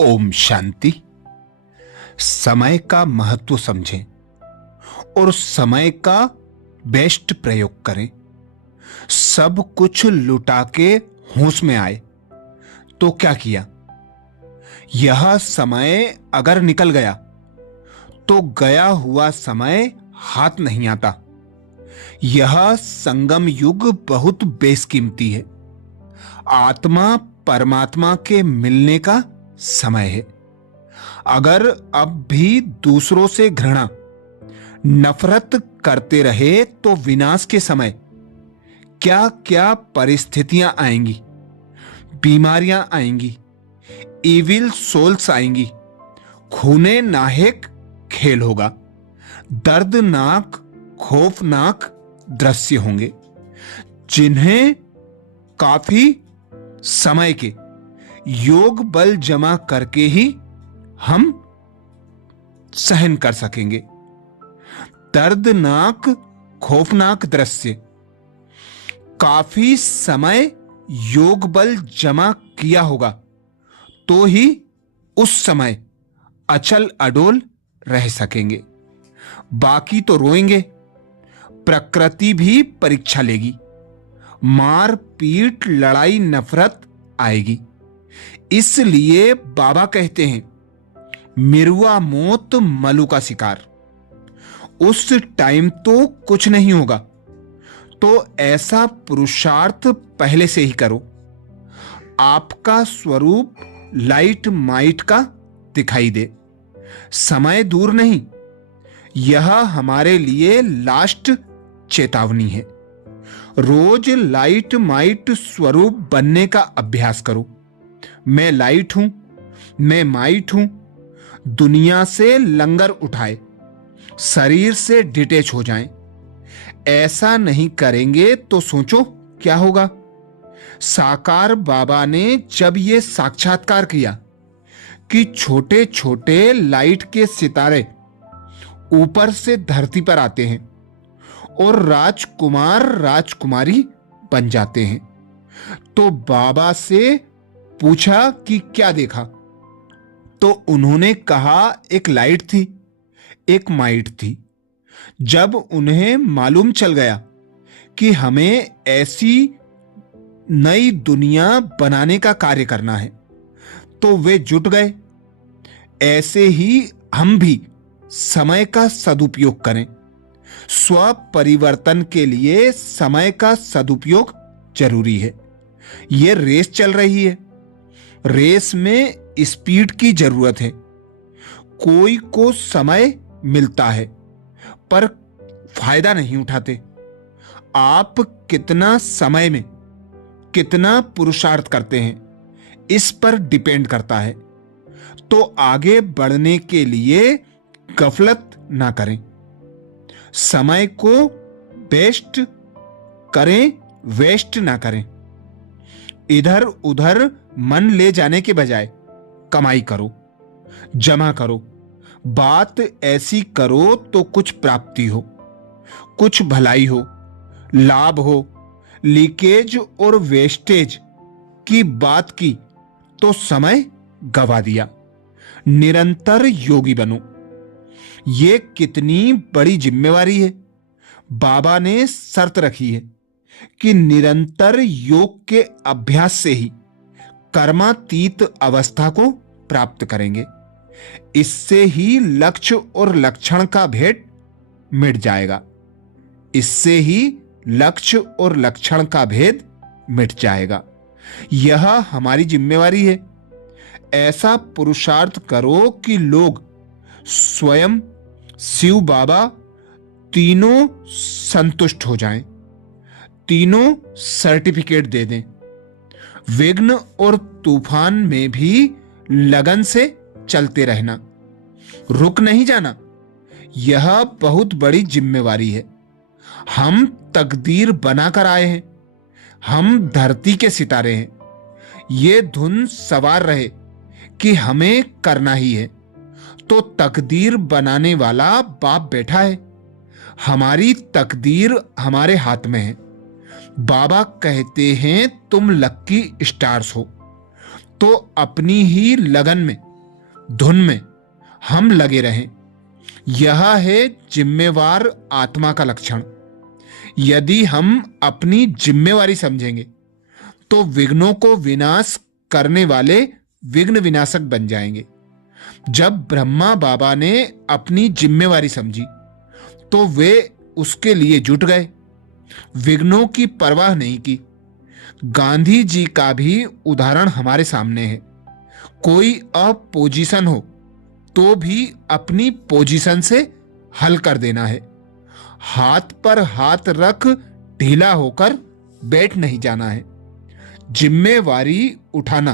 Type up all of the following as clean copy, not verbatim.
ओम शांति। समय का महत्व समझें और समय का बेस्ट प्रयोग करें। सब कुछ लुटा के होश में आए तो क्या किया? यह समय अगर निकल गया तो गया हुआ समय हाथ नहीं आता। यह संगम युग बहुत बेशकीमती है। आत्मा परमात्मा के मिलने का समय है। अगर अब भी दूसरों से घृणा नफरत करते रहे तो विनाश के समय क्या क्या परिस्थितियां आएंगी, बीमारियां आएंगी, इविल सोल्स आएंगी, खूने नाहक खेल होगा, दर्दनाक खौफनाक दृश्य होंगे जिन्हें काफी समय के योग बल जमा करके ही हम सहन कर सकेंगे। दर्दनाक खौफनाक दृश्य काफी समय योग बल जमा किया होगा तो ही उस समय अचल अडोल रह सकेंगे। बाकी तो रोएंगे। प्रकृति भी परीक्षा लेगी। मार पीट लड़ाई नफरत आएगी। इसलिए बाबा कहते हैं मिरुआ मौत मलू का शिकार। उस टाइम तो कुछ नहीं होगा तो ऐसा पुरुषार्थ पहले से ही करो। आपका स्वरूप लाइट माइट का दिखाई दे। समय दूर नहीं, यह हमारे लिए लास्ट चेतावनी है। रोज लाइट माइट स्वरूप बनने का अभ्यास करो। मैं लाइट हूं, मैं माइट हूं। दुनिया से लंगर उठाए, शरीर से डिटेच हो जाएं। ऐसा नहीं करेंगे तो सोचो क्या होगा। साकार बाबा ने जब यह साक्षात्कार किया कि छोटे छोटे लाइट के सितारे ऊपर से धरती पर आते हैं और राजकुमार राजकुमारी बन जाते हैं, तो बाबा से पूछा कि क्या देखा? तो उन्होंने कहा एक लाइट थी, एक माइट थी। जब उन्हें मालूम चल गया कि हमें ऐसी नई दुनिया बनाने का कार्य करना है तो वे जुट गए। ऐसे ही हम भी समय का सदुपयोग करें। स्व परिवर्तन के लिए समय का सदुपयोग जरूरी है। यह रेस चल रही है। रेस में स्पीड की जरूरत है। कोई को समय मिलता है पर फायदा नहीं उठाते। आप कितना समय में कितना पुरुषार्थ करते हैं इस पर डिपेंड करता है। तो आगे बढ़ने के लिए गफलत ना करें। समय को बेस्ट करें, वेस्ट ना करें। इधर उधर मन ले जाने के बजाय कमाई करो, जमा करो। बात ऐसी करो तो कुछ प्राप्ति हो, कुछ भलाई हो, लाभ हो। लीकेज और वेस्टेज की बात की तो समय गवा दिया। निरंतर योगी बनो। ये कितनी बड़ी जिम्मेवारी है। बाबा ने शर्त रखी है कि निरंतर योग के अभ्यास से ही कर्मातीत अवस्था को प्राप्त करेंगे। इससे ही लक्ष्य और लक्षण का भेद मिट जाएगा। इससे ही लक्ष्य और लक्षण का भेद मिट जाएगा। यह हमारी जिम्मेवारी है। ऐसा पुरुषार्थ करो कि लोग स्वयं शिव बाबा तीनों संतुष्ट हो जाएं, तीनों सर्टिफिकेट दे दें। विघ्न और तूफान में भी लगन से चलते रहना, रुक नहीं जाना। यह बहुत बड़ी जिम्मेवारी है। हम तकदीर बनाकर आए हैं। हम धरती के सितारे हैं। ये धुन सवार रहे कि हमें करना ही है तो तकदीर बनाने वाला बाप बैठा है। हमारी तकदीर हमारे हाथ में है। बाबा कहते हैं तुम लक्की स्टार्स हो, तो अपनी ही लगन में, धुन में हम लगे रहें। यह है जिम्मेवार आत्मा का लक्षण। यदि हम अपनी जिम्मेवारी समझेंगे तो विघ्नों को विनाश करने वाले विघ्न विनाशक बन जाएंगे। जब ब्रह्मा बाबा ने अपनी जिम्मेवारी समझी तो वे उसके लिए जुट गए, विघ्नों की परवाह नहीं की। गांधी जी का भी उदाहरण हमारे सामने है। कोई अपोजिशन हो तो भी अपनी पोजीशन से हल कर देना है। हाथ पर हाथ रख ढीला होकर बैठ नहीं जाना है। जिम्मेवारी उठाना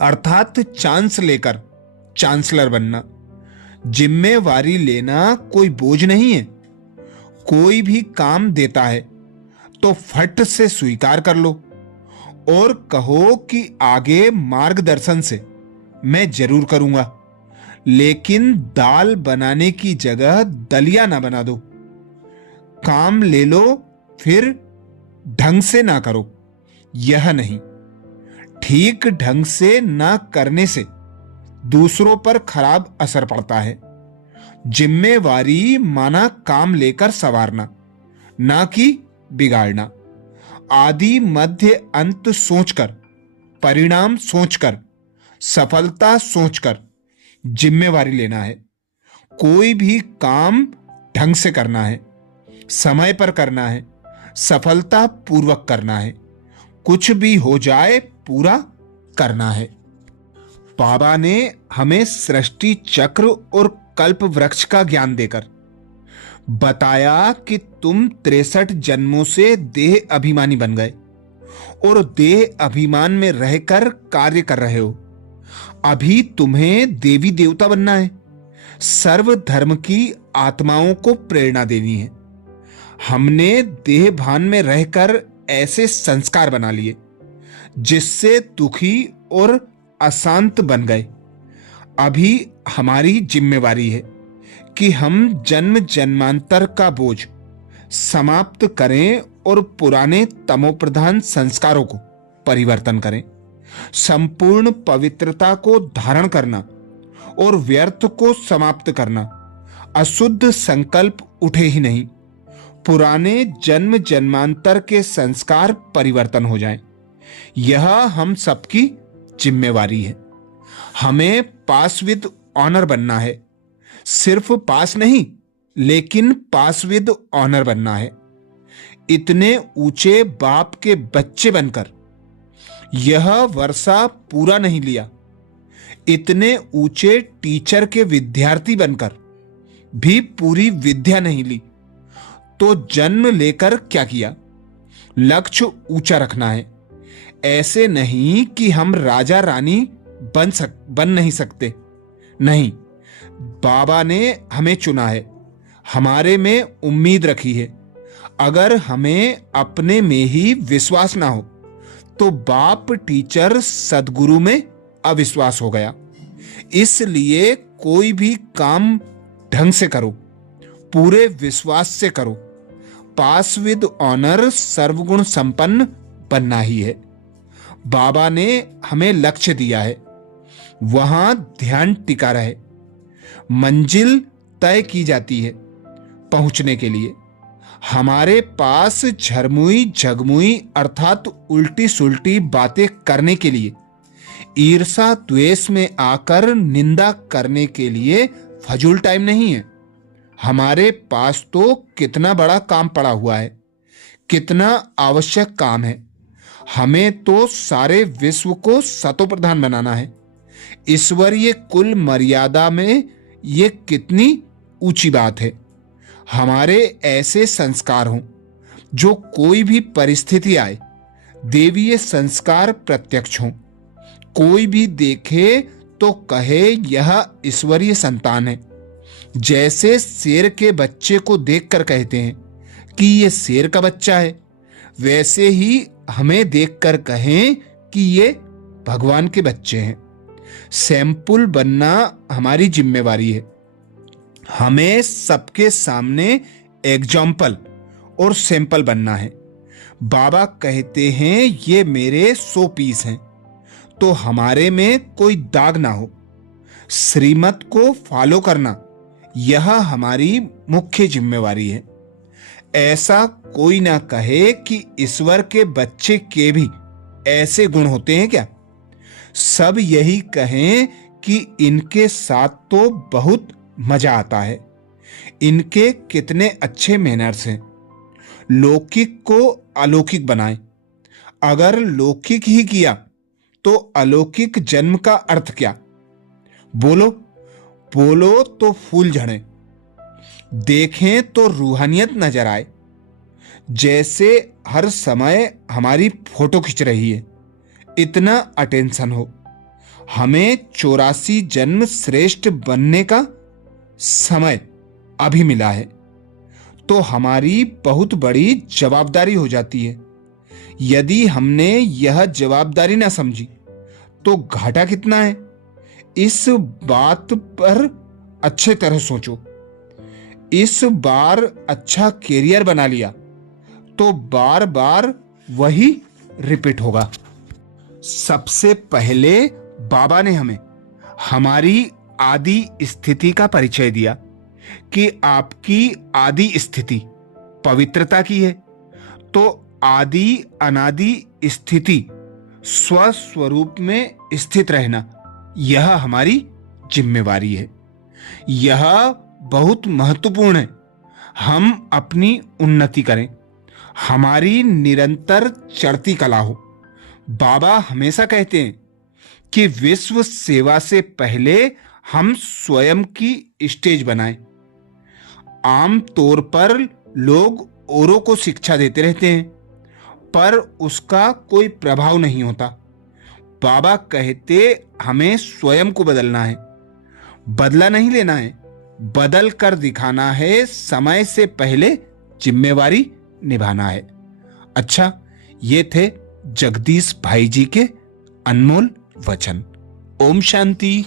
अर्थात चांस लेकर चांसलर बनना। जिम्मेवारी लेना कोई बोझ नहीं है। कोई भी काम देता है तो फट से स्वीकार कर लो और कहो कि आगे मार्गदर्शन से मैं जरूर करूंगा, लेकिन दाल बनाने की जगह दलिया ना बना दो। काम ले लो फिर ढंग से ना करो, यह नहीं। ठीक ढंग से ना करने से दूसरों पर खराब असर पड़ता है। जिम्मेवारी माना काम लेकर संवारना, ना कि बिगाड़ना। आदि मध्य अंत सोचकर, परिणाम सोचकर, सफलता सोचकर जिम्मेवारी लेना है। कोई भी काम ढंग से करना है, समय पर करना है, सफलता पूर्वक करना है। कुछ भी हो जाए पूरा करना है। बाबा ने हमें सृष्टि चक्र और कल्प वृक्ष का ज्ञान देकर बताया कि तुम 63 जन्मों से देह अभिमानी बन गए और देह अभिमान में रहकर कार्य कर रहे हो। अभी तुम्हें देवी देवता बनना है, सर्व धर्म की आत्माओं को प्रेरणा देनी है। हमने देह भान में रहकर ऐसे संस्कार बना लिए जिससे दुखी और अशांत बन गए। अभी हमारी जिम्मेवारी है कि हम जन्म जन्मांतर का बोझ समाप्त करें और पुराने तमोप्रधान संस्कारों को परिवर्तन करें। संपूर्ण पवित्रता को धारण करना और व्यर्थ को समाप्त करना। अशुद्ध संकल्प उठे ही नहीं, पुराने जन्म जन्मांतर के संस्कार परिवर्तन हो जाएं। यह हम सबकी जिम्मेवारी है। हमें पास विद ऑनर बनना है। सिर्फ पास नहीं, लेकिन पास विद ऑनर बनना है। इतने ऊंचे बाप के बच्चे बनकर यह वर्षा पूरा नहीं लिया, इतने ऊंचे टीचर के विद्यार्थी बनकर भी पूरी विद्या नहीं ली, तो जन्म लेकर क्या किया? लक्ष्य ऊंचा रखना है। ऐसे नहीं कि हम राजा रानी बन नहीं सकते। नहीं, बाबा ने हमें चुना है, हमारे में उम्मीद रखी है। अगर हमें अपने में ही विश्वास ना हो तो बाप टीचर सदगुरु में अविश्वास हो गया। इसलिए कोई भी काम ढंग से करो, पूरे विश्वास से करो। पास विद ऑनर सर्वगुण संपन्न बनना ही है। बाबा ने हमें लक्ष्य दिया है, वहां ध्यान टिका रहे। मंजिल तय की जाती है पहुंचने के लिए। हमारे पास झरमुई झगमुई अर्थात उल्टी सुल्टी बातें करने के लिए, ईर्षा द्वेष में आकर निंदा करने के लिए फजूल टाइम नहीं है। हमारे पास तो कितना बड़ा काम पड़ा हुआ है, कितना आवश्यक काम है। हमें तो सारे विश्व को सतोप्रधान बनाना है। ईश्वरीय कुल मर्यादा में ये कितनी ऊंची बात है। हमारे ऐसे संस्कार हों जो कोई भी परिस्थिति आए देवीय संस्कार प्रत्यक्ष हों। कोई भी देखे तो कहे यह ईश्वरीय संतान है। जैसे शेर के बच्चे को देखकर कहते हैं कि यह शेर का बच्चा है, वैसे ही हमें देखकर कहें कि ये भगवान के बच्चे हैं। सैंपल बनना हमारी जिम्मेवारी है। हमें सबके सामने एग्जाम्पल और सैंपल बनना है। बाबा कहते हैं ये मेरे 100 पीस हैं, तो हमारे में कोई दाग ना हो। श्रीमत को फॉलो करना यह हमारी मुख्य जिम्मेवारी है। ऐसा कोई ना कहे कि ईश्वर के बच्चे के भी ऐसे गुण होते हैं क्या। सब यही कहें कि इनके साथ तो बहुत मजा आता है, इनके कितने अच्छे मैनर्स हैं। लौकिक को अलौकिक बनाएं। अगर लौकिक ही किया तो अलौकिक जन्म का अर्थ क्या। बोलो बोलो तो फूल झड़े, देखें तो रूहानियत नजर आए। जैसे हर समय हमारी फोटो खींच रही है, इतना अटेंशन हो। हमें 84 जन्म श्रेष्ठ बनने का समय अभी मिला है, तो हमारी बहुत बड़ी जवाबदारी हो जाती है। यदि हमने यह जवाबदारी ना समझी तो घाटा कितना है। इस बात पर अच्छे तरह सोचो। इस बार अच्छा कैरियर बना लिया तो बार बार वही रिपीट होगा। सबसे पहले बाबा ने हमें हमारी आदि स्थिति का परिचय दिया कि आपकी आदि स्थिति पवित्रता की है, तो आदि अनादि स्थिति स्वस्वरूप में स्थित रहना यह हमारी जिम्मेवारी है। यह बहुत महत्वपूर्ण है। हम अपनी उन्नति करें, हमारी निरंतर चढ़ती कला हो। बाबा हमेशा कहते हैं कि विश्व सेवा से पहले हम स्वयं की स्टेज बनाएं। आम तौर पर लोग औरों को शिक्षा देते रहते हैं, पर उसका कोई प्रभाव नहीं होता। बाबा कहते हमें स्वयं को बदलना है, बदला नहीं लेना है, बदल कर दिखाना है। समय से पहले जिम्मेवारी निभाना है। अच्छा, ये थे जगदीश भाई जी के अनमोल वचन। ओम शांति।